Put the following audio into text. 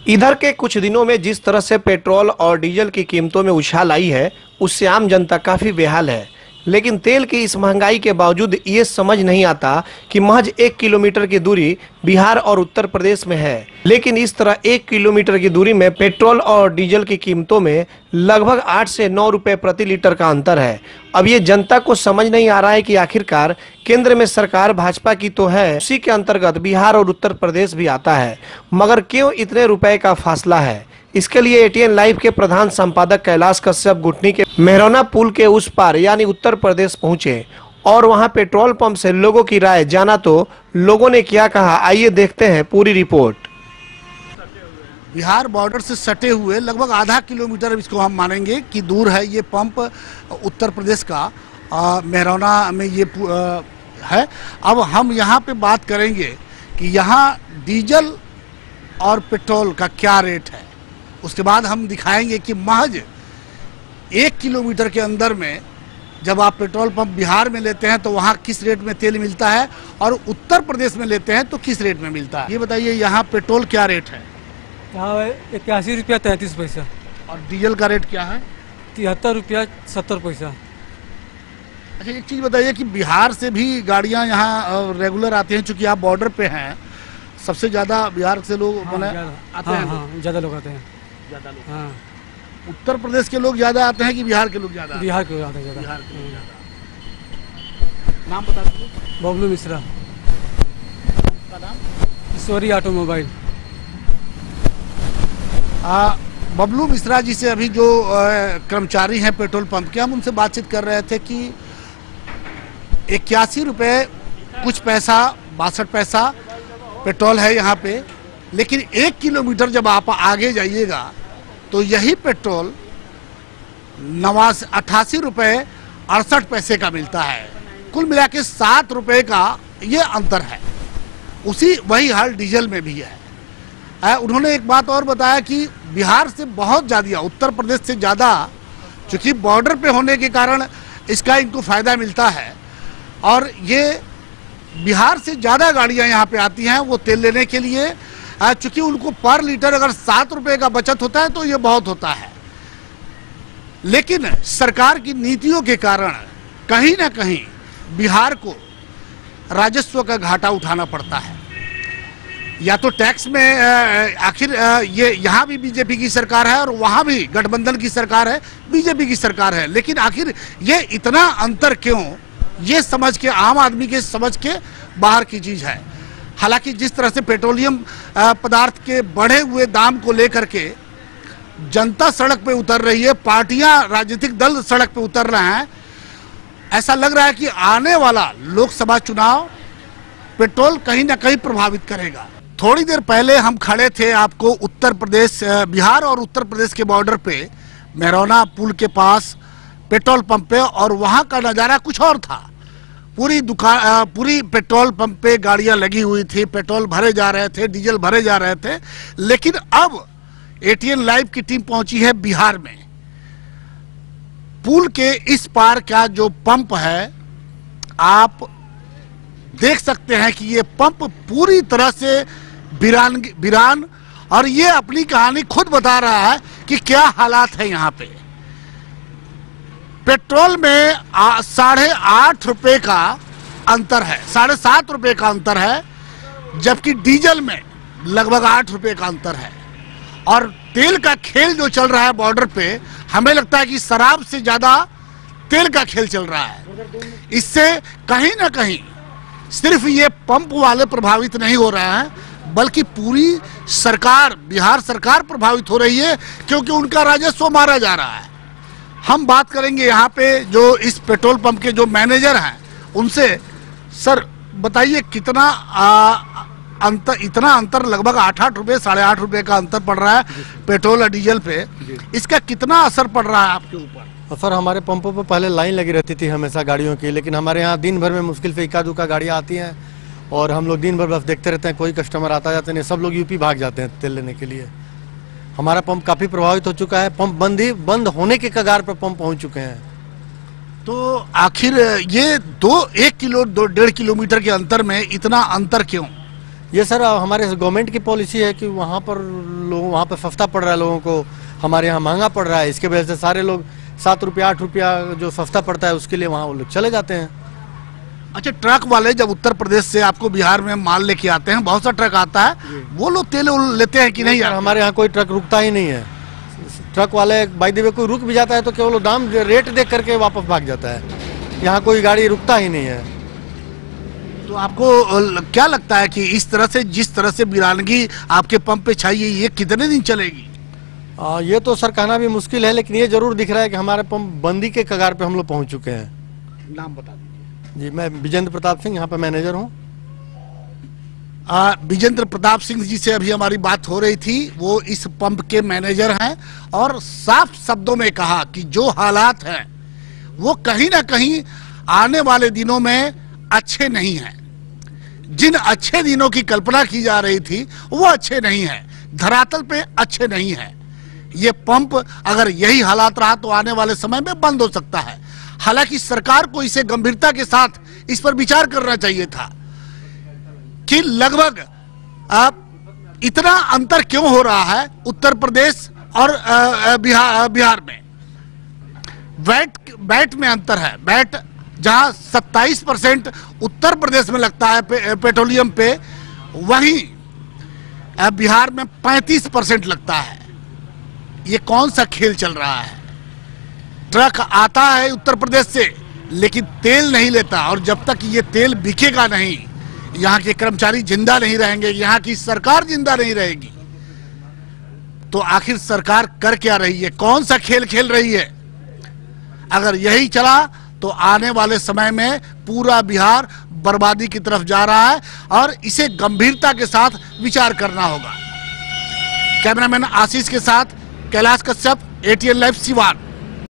इधर के कुछ दिनों में जिस तरह से पेट्रोल और डीजल की कीमतों में उछाल आई है, उससे आम जनता काफी बेहाल है। लेकिन तेल की इस महंगाई के बावजूद ये समझ नहीं आता कि महज 1 किलोमीटर की दूरी बिहार और उत्तर प्रदेश में है, लेकिन इस तरह 1 किलोमीटर की दूरी में पेट्रोल और डीजल की कीमतों में लगभग 8 से 9 रुपए प्रति लीटर का अंतर है। अब ये जनता को समझ नहीं आ रहा है कि आखिरकार केंद्र में सरकार भाजपा की तो है, उसी के अंतर्गत बिहार और उत्तर प्रदेश भी आता है, मगर क्यों इतने रुपए का फासला है। इसके लिए एटीएन लाइव के प्रधान संपादक कैलाश कश्यप गुटनी के मेहरौना पुल के उस पार यानी उत्तर प्रदेश पहुंचे और वहां पेट्रोल पंप से लोगों की राय जाना। तो लोगों ने क्या कहा, आइए देखते हैं पूरी रिपोर्ट। बिहार बॉर्डर से सटे हुए लगभग आधा किलोमीटर इसको हम मानेंगे कि दूर है ये पंप उत्तर प्रदेश का मेहरौना में ये है। अब हम यहाँ पे बात करेंगे कि यहाँ डीजल और पेट्रोल का क्या रेट है। उसके बाद हम दिखाएंगे कि महज 1 किलोमीटर के अंदर में जब आप पेट्रोल पंप बिहार में लेते हैं तो वहाँ किस रेट में तेल मिलता है और उत्तर प्रदेश में लेते हैं तो किस रेट में मिलता है। ये बताइए यहाँ पेट्रोल क्या रेट है? यहाँ 81 रुपया 33 पैसा। और डीजल का रेट क्या है? 73 रुपया 70 पैसा। अच्छा, एक चीज़ बताइए कि बिहार से भी गाड़ियाँ यहाँ रेगुलर आती हैं, चूँकि आप बॉर्डर पे हैं, सबसे ज़्यादा बिहार से लोग आते हैं। हाँ, ज़्यादा लोग आते हैं। ज़्यादा लोग। हाँ। उत्तर प्रदेश के लोग ज़्यादा आते हैं कि बिहार के लोग ज़्यादा? बिहार के लोग आते हैं बिहार ज़्यादा। के लोग ज़्यादा। नाम बता दीजिए। बबलू मिश्रा। का नाम? ईश्वरी ऑटोमोबाइल। बबलू मिश्रा जी से अभी जो कर्मचारी हैं पेट्रोल पंप के, हम उनसे बातचीत कर रहे थे कि 81 रुपये कुछ पैसा 62 पैसा पेट्रोल है यहाँ पे, लेकिन 1 किलोमीटर जब आप आगे जाइएगा तो यही पेट्रोल 88 रुपये 68 पैसे का मिलता है। कुल मिला के 7 रुपये का ये अंतर है। वही हाल डीजल में भी है। उन्होंने एक बात और बताया कि बिहार से बहुत ज़्यादा, उत्तर प्रदेश से ज़्यादा, चूँकि बॉर्डर पे होने के कारण इसका इनको फ़ायदा मिलता है और ये बिहार से ज़्यादा गाड़ियाँ यहाँ पे आती हैं वो तेल लेने के लिए। चूँकि उनको पर लीटर अगर 7 रुपये का बचत होता है तो ये बहुत होता है, लेकिन सरकार की नीतियों के कारण कहीं ना कहीं बिहार को राजस्व का घाटा उठाना पड़ता है। या तो टैक्स में आखिर ये यहाँ भी बीजेपी की सरकार है और वहाँ भी गठबंधन की सरकार है, बीजेपी की सरकार है, लेकिन आखिर ये इतना अंतर क्यों, ये समझ के, आम आदमी के समझ के बाहर की चीज़ है। हालांकि जिस तरह से पेट्रोलियम पदार्थ के बढ़े हुए दाम को लेकर के जनता सड़क पे उतर रही है, पार्टियां, राजनीतिक दल सड़क पे उतर रहे हैं, ऐसा लग रहा है कि आने वाला लोकसभा चुनाव पेट्रोल कहीं ना कहीं प्रभावित करेगा। थोड़ी देर पहले हम खड़े थे आपको उत्तर प्रदेश, बिहार और उत्तर प्रदेश के बॉर्डर पे मेहरौना पुल के पास पेट्रोल पंप पे, और वहां का नज़ारा कुछ और था। पूरी पेट्रोल पंप पे गाड़ियां लगी हुई थी, पेट्रोल भरे जा रहे थे, डीजल भरे जा रहे थे। लेकिन अब एटीएन लाइव की टीम पहुंची है बिहार में। पुल के इस पार का जो पंप है, आप देख सकते हैं कि ये पंप पूरी तरह से वीरान, और ये अपनी कहानी खुद बता रहा है कि क्या हालात है यहाँ पे। पेट्रोल में 8.5 रुपए का अंतर है, 7.5 रुपए का अंतर है, जबकि डीजल में लगभग 8 रुपए का अंतर है। और तेल का खेल जो चल रहा है बॉर्डर पे, हमें लगता है कि शराब से ज्यादा तेल का खेल चल रहा है। इससे कहीं ना कहीं सिर्फ ये पंप वाले प्रभावित नहीं हो रहे हैं, बल्कि पूरी सरकार, बिहार सरकार प्रभावित हो रही है, क्योंकि उनका राजस्व मारा जा रहा है। हम बात करेंगे यहाँ पे जो इस पेट्रोल पंप के जो मैनेजर हैं उनसे। सर बताइए, कितना अंतर, इतना अंतर लगभग 8-8 रुपये, 8.5 रुपये का अंतर पड़ रहा है पेट्रोल और डीजल पे, इसका कितना असर पड़ रहा है आपके ऊपर? सर हमारे पंपों पर पहले लाइन लगी रहती थी हमेशा गाड़ियों की, लेकिन हमारे यहाँ दिन भर में मुश्किल से इक्का दुक्का गाड़ियाँ आती हैं और हम लोग दिन भर बस देखते रहते हैं, कोई कस्टमर आता जाते नहीं, सब लोग यूपी भाग जाते हैं तेल लेने के लिए। हमारा पंप काफ़ी प्रभावित हो चुका है, पंप बंद होने के कगार पर पंप पहुंच चुके हैं। तो आखिर ये 1 किलो 1.5 किलोमीटर के अंतर में इतना अंतर क्यों? ये सर हमारे गवर्नमेंट की पॉलिसी है कि वहाँ पर सस्ता पड़ रहा है लोगों को, हमारे यहाँ महंगा पड़ रहा है। इसके वजह से सारे लोग 7 रुपया 8 रुपया जो सस्ता पड़ता है उसके लिए वहाँ वो लोग चले जाते हैं। अच्छा, ट्रक वाले जब उत्तर प्रदेश से आपको बिहार में माल लेके आते हैं, बहुत सा ट्रक आता है, वो लोग तेल लेते हैं कि नहीं? यार हमारे यहाँ कोई ट्रक रुकता ही नहीं है। ट्रक वाले बाय द वे कोई रुक भी जाता है तो केवल दाम रेट देख करके वापस भाग जाता है। यहाँ कोई गाड़ी रुकता ही नहीं है। तो आपको क्या लगता है कि इस तरह से, जिस तरह से वीरानगी आपके पंप पे छाई है, ये कितने दिन चलेगी? ये तो सर कहना भी मुश्किल है, लेकिन ये जरूर दिख रहा है कि हमारे पंप बंदी के कगार पे हम लोग पहुंच चुके हैं। नाम बता दीजिए। जी, मैं विजेंद्र प्रताप सिंह यहाँ पे मैनेजर हूँ। विजेंद्र प्रताप सिंह जी से अभी हमारी बात हो रही थी, वो इस पंप के मैनेजर हैं और साफ शब्दों में कहा कि जो हालात हैं वो कहीं ना कहीं आने वाले दिनों में अच्छे नहीं हैं। जिन अच्छे दिनों की कल्पना की जा रही थी वो अच्छे नहीं है, धरातल पे अच्छे नहीं है। ये पंप अगर यही हालात रहा तो आने वाले समय में बंद हो सकता है। हालांकि सरकार को इसे गंभीरता के साथ इस पर विचार करना चाहिए था कि लगभग इतना अंतर क्यों हो रहा है उत्तर प्रदेश और बिहार में। वैट में अंतर है। वैट जहां 27% उत्तर प्रदेश में लगता है पेट्रोलियम पे, वहीं बिहार में 35% लगता है। ये कौन सा खेल चल रहा है? ट्रक आता है उत्तर प्रदेश से लेकिन तेल नहीं लेता, और जब तक ये तेल बिकेगा नहीं, यहाँ के कर्मचारी जिंदा नहीं रहेंगे, यहाँ की सरकार जिंदा नहीं रहेगी, तो आखिर सरकार कर क्या रही है? कौन सा खेल खेल रही है? अगर यही चला तो आने वाले समय में पूरा बिहार बर्बादी की तरफ जा रहा है और इसे गंभीरता के साथ विचार करना होगा। कैमरामैन आशीष के साथ कैलाश कश्यप, ATN लाइव, सिवान।